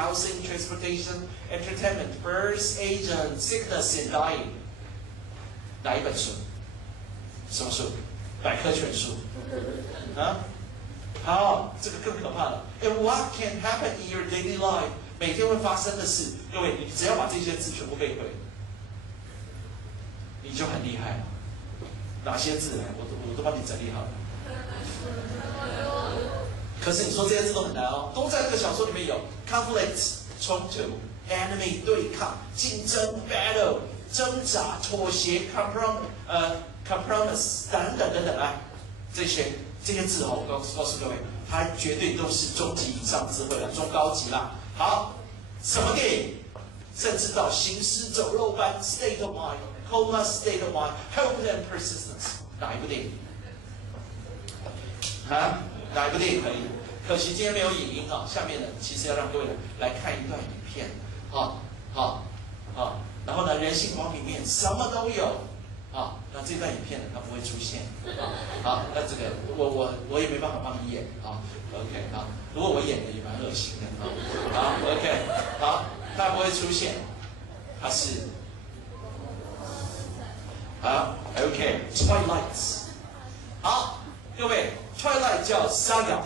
housing, transportation, entertainment, birth, aging, sickness and dying。哪一本书？什么书？百科全书。啊？好，这个更可怕了。And what can happen in your daily life？ 每天会发生的事，各位，你只要把这些字全部背会，你就很厉害了。哪些字来？我都帮你整理好了。可是你说这些字都很难哦，都在这个小说里面有 conflict 冲突 enemy 对抗竞争 battle 挣扎妥协 compromise 等等等等啊，这些字哦，我告诉各位，它绝对都是中级以上智慧了，中高级啦。好，什么电影？甚至到行尸走肉般 state of mind coma state of mind hope and persistence， 哪一部电影？啊？哪一部电影可以？可惜今天没有影音啊！下面呢，其实要让各位来看一段影片，好，然后呢，人性光明面什么都有，啊，那这段影片呢，它不会出现，好，那这个我也没办法帮你演啊 ，OK 啊，如果我演的也蛮恶心的啊，好 ，OK 好，它不会出现，它是，好 ，OK，Twilight， 好。各位 ，Twilight 叫 saga，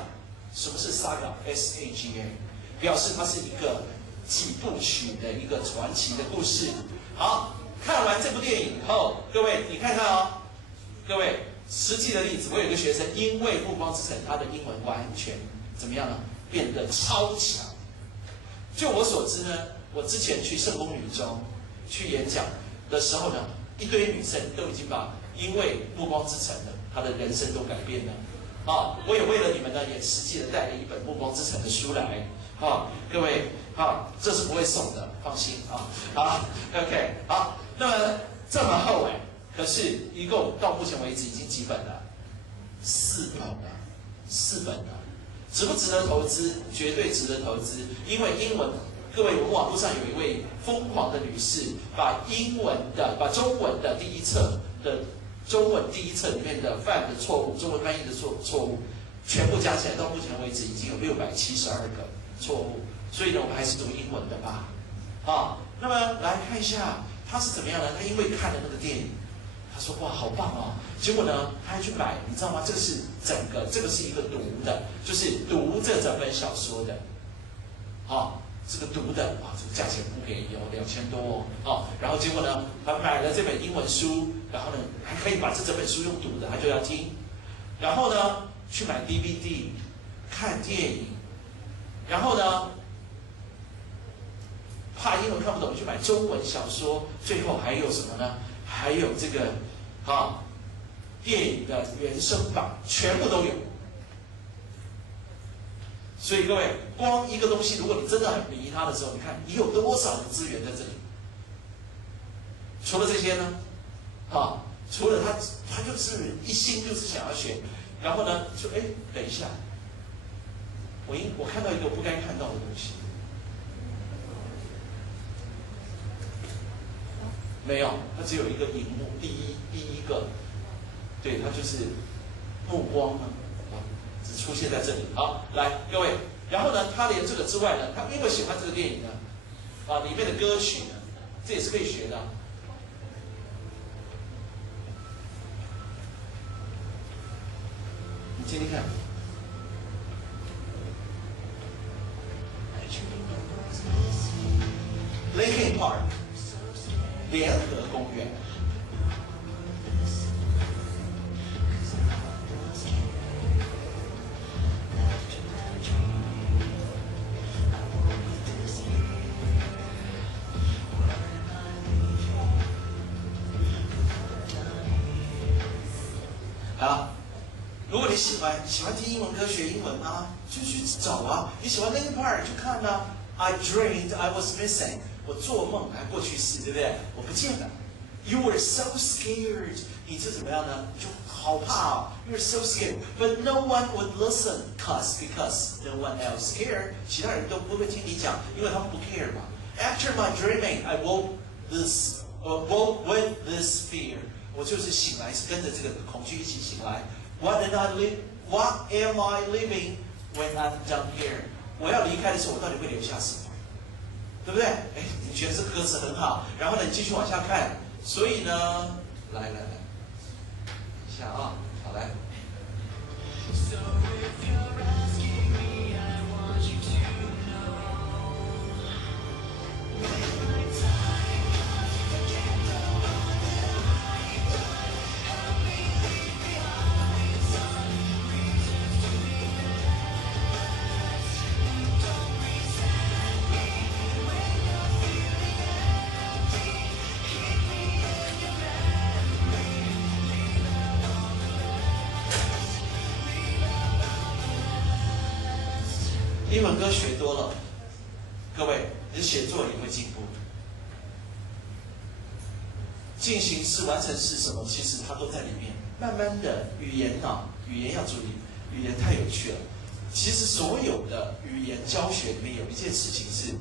什么是 saga？S-A-G-A， 表示它是一个几部曲的一个传奇的故事。好，看完这部电影以后，各位你看看哦，各位实际的例子，我有一个学生因为《暮光之城》，他的英文完全怎么样呢？变得超强。就我所知呢，我之前去圣公女中去演讲的时候呢，一堆女生都已经把因为《暮光之城》呢。他的人生都改变了，啊！我也为了你们呢，也实际的带了一本《暮光之城》的书来，啊！各位，啊，这是不会送的，放心啊！好 ，OK， 好，那么这么厚哎，可是一共到目前为止已经几本了？4本了，值不值得投资？绝对值得投资，因为英文，各位，我们网络上有一位疯狂的女士，把中文的第一册的。中文第一册里面的犯的错误，中文翻译的错误，全部加起来到目前为止已经有672个错误，所以呢，我们还是读英文的吧。啊，那么来看一下他是怎么样呢？他因为看了那个电影，他说哇好棒哦，结果呢他还去买，你知道吗？这个是一个读的，就是读这整本小说的，啊。这个读的啊，这个价钱不便宜哦，2000多哦，然后结果呢，他买了这本英文书，然后呢，还可以把这整本书用读的，他就要听，然后呢，去买 DVD 看电影，然后呢，怕英文看不懂，去买中文小说，最后还有什么呢？还有这个电影的原声版，全部都有。所以各位，光一个东西，如果你真的很迷它的时候，你看你有多少的资源在这里？除了这些呢，除了他就是一心就是想要学，然后呢，就等一下，我看到一个不该看到的东西，没有，它只有一个荧幕，第一个，对，它就是目光呢。只出现在这里。好，来各位，然后呢，他连这个之外呢，他因为喜欢这个电影呢，里面的歌曲呢，这也是可以学的。你听听看。Linkin Park 联合公园。如果你喜欢听英文歌学英文啊，就去找啊。你喜欢 Linkin Park 去看啊。I dreamed I was missing， 我做梦还过去式，对不对？我不见了。You were so scared， 你这怎么样呢？你就好怕哦。You were so scared，but no one would listen，because no one else cared， 其他人都不会听你讲，因为他们不 care 嘛。After my dreaming, I woke with this fear， 我就是醒来是跟着这个恐惧一起醒来。What am I living when I'm done here？ 我要离开的时候，我到底会留下什么？对不对？哎，你觉得这个歌词很好，然后呢，你继续往下看。所以呢，来，一下啊，好来。英文歌学多了，各位，你的写作也会进步。进行式、完成式什么，其实它都在里面。慢慢的，语言要注意，语言太有趣了。其实所有的语言教学里面有一件事情是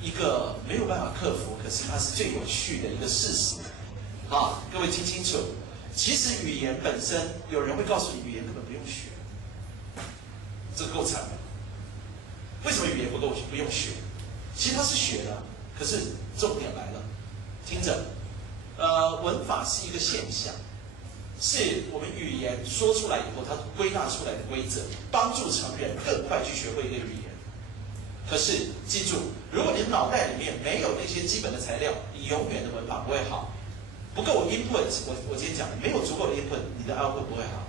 一个没有办法克服，可是它是最有趣的一个事实。好，各位听清楚，其实语言本身，有人会告诉你，语言根本不用学，这够惨的。为什么语言不用学？其实它是学的，可是重点来了，听着，文法是一个现象，是我们语言说出来以后，它归纳出来的规则，帮助成人更快去学会一个语言。可是记住，如果你脑袋里面没有那些基本的材料，你永远的文法不会好。不够input，我今天讲的，没有足够的input，你的 output 不会好。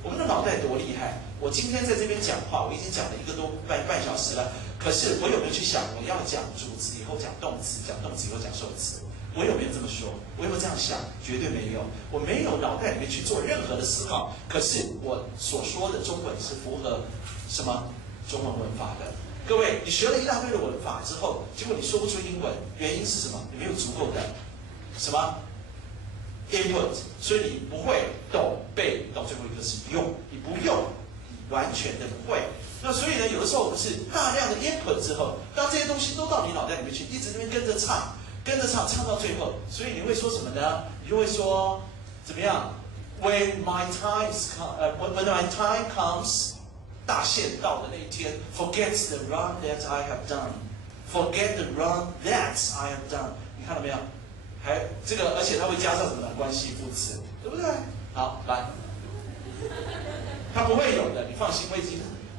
我们的脑袋多厉害！我今天在这边讲话，我已经讲了1个多半小时了。可是我有没有去想，我要讲主词以后讲动词，讲动词以后讲受词？我有没有这么说？我有没有这样想？绝对没有。我没有脑袋里面去做任何的思考。可是我所说的中文是符合什么中文文法的？各位，你学了一大堆的文法之后，结果你说不出英文，原因是什么？你没有足够的什么input， 所以你不会懂背到最后一个是用，你不用，你完全的不会。那所以呢，有的时候我们是大量的 input 之后，当这些东西都到你脑袋里面去，一直那边跟着唱，唱到最后，所以你会说什么呢？你就会说怎么样 ？When my time comes， 大限到的那一天 ，forget the wrong that I have done，forget the wrong that I have done。你看到没有？还这个，而且它会加上什么呢？关系副词，对不对？好，来，它不会有的，你放心，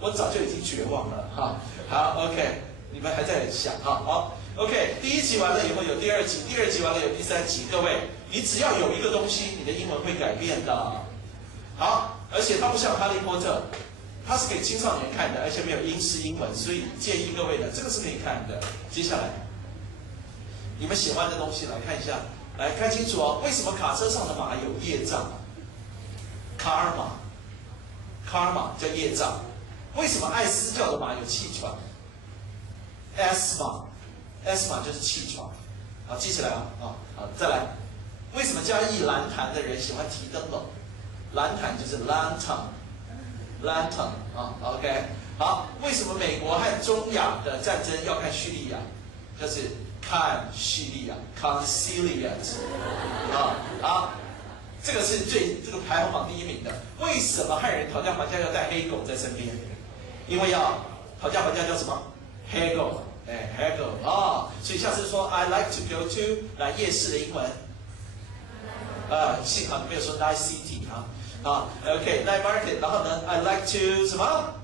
我早就已经绝望了哈。好 ，OK， 你们还在想哈？好 ，OK， 第1集完了以后有第2集，第2集完了有第3集。各位，你只要有一个东西，你的英文会改变的。好，而且它不像《哈利波特》，它是给青少年看的，而且没有英式英文，所以建议各位呢，这个是可以看的。接下来。你们喜欢的东西来看一下，来看清楚哦。为什么卡车上的马有业障 ？karma 叫业障。为什么爱斯教的马有气喘 ？asthma 就是气喘。好，记起来啊！好，再来。为什么嘉义蓝潭的人喜欢提灯笼？蓝潭就是 lantern 啊。OK， 好。为什么美国和中亚的战争要看叙利亚？就是看叙利亚 conciliate 好，这个是这个排行榜第1名的。为什么汉人讨价还价要带黑狗在身边？因为要讨价还价叫什么 haggle 所以下次说 I like to go to 来夜市的英文幸好你没有说 night city OK night market， 然后呢 I like to 什么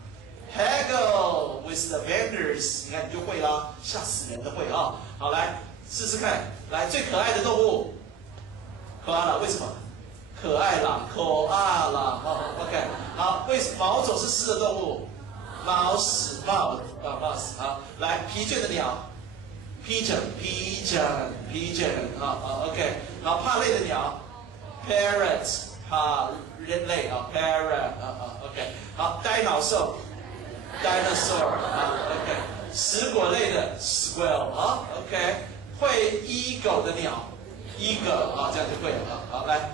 ？Haggle with the vendors， 你看你就会啦，吓死人的会啊！好，来试试看，来最可爱的动物，可爱啦，为什么？可爱啦，OK， 好，为什么毛总是湿的动物？mouse， 好，来疲倦的鸟 ，pigeon， OK， 好，怕累的鸟 ，parrot， 怕人类parrot， OK， 好，呆脑兽。Dinosaur OK， 食果类的 Squirrel OK， 会依狗的鸟 Eagle 这样就会了好，来，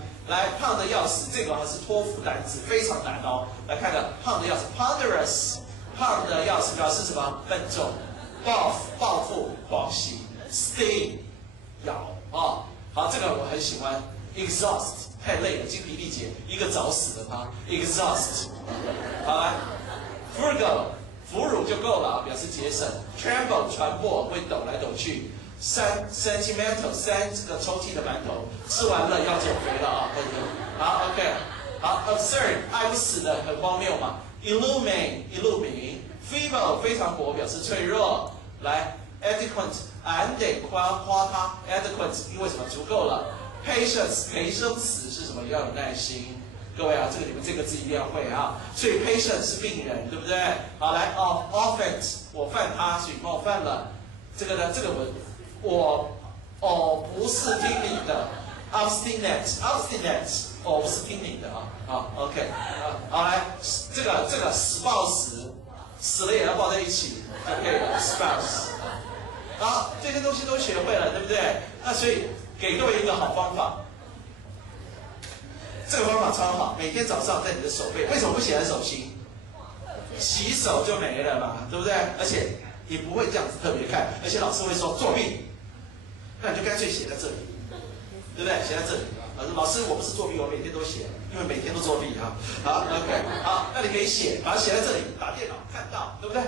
胖的要死，这个是托福单词，非常难哦。来看看胖的要死 ，ponderous， 胖的要死表示什么？笨重。报复，狂喜。Sting， 咬好，这个我很喜欢。Exhaust， 太累了，精疲力竭，一个早死的他。Exhaust， 好来。腐乳就够了啊，表示节省。Tremble 传播会抖来抖去。Sentimental 这个抽屉的馒头吃完了要减肥了啊，可以。好 ，OK， 好 ，absurd 爱不死的，很荒谬嘛。Illumine，feeble 非常薄，表示脆弱。来 ，adequate 俺得夸他 ，adequate 因为什么足够了。Patience 陪生死是什么？要有耐心。各位啊，这个你们这个字一定要会啊。所以 patient 是病人，对不对？好，来哦 offense 我犯他，所以冒犯了。这个呢，这个我不是听你的 ，obstinate， 我不是听你的啊，好 ，OK， 好来，这个死抱死，死了也要抱在一起就可以了 ，spouse， 好，这些东西都学会了，对不对？那所以给各位一个好方法，这个方法超好，每天早上在你的手背，为什么不写在手心？洗手就没了嘛，对不对？而且也不会这样子特别看，而且老师会说作弊。那你就干脆写在这里，对不对？写在这里。老师，我不是作弊，我每天都写，因为每天都作弊啊。好 ，OK， 好，那你可以写，把它写在这里，打电脑看到，对不对？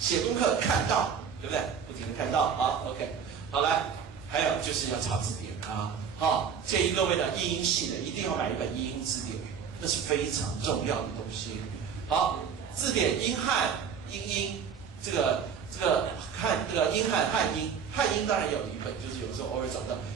写功课看到，对不对？不停的看到，好 ，OK， 好来，还有就是要查字典啊。好，建议各位呢，译音系的一定要买一本译音字典，那是非常重要的东西。好，字典英汉英音这个汉英汉汉音。汉音当然有一本，就是有时候偶尔找到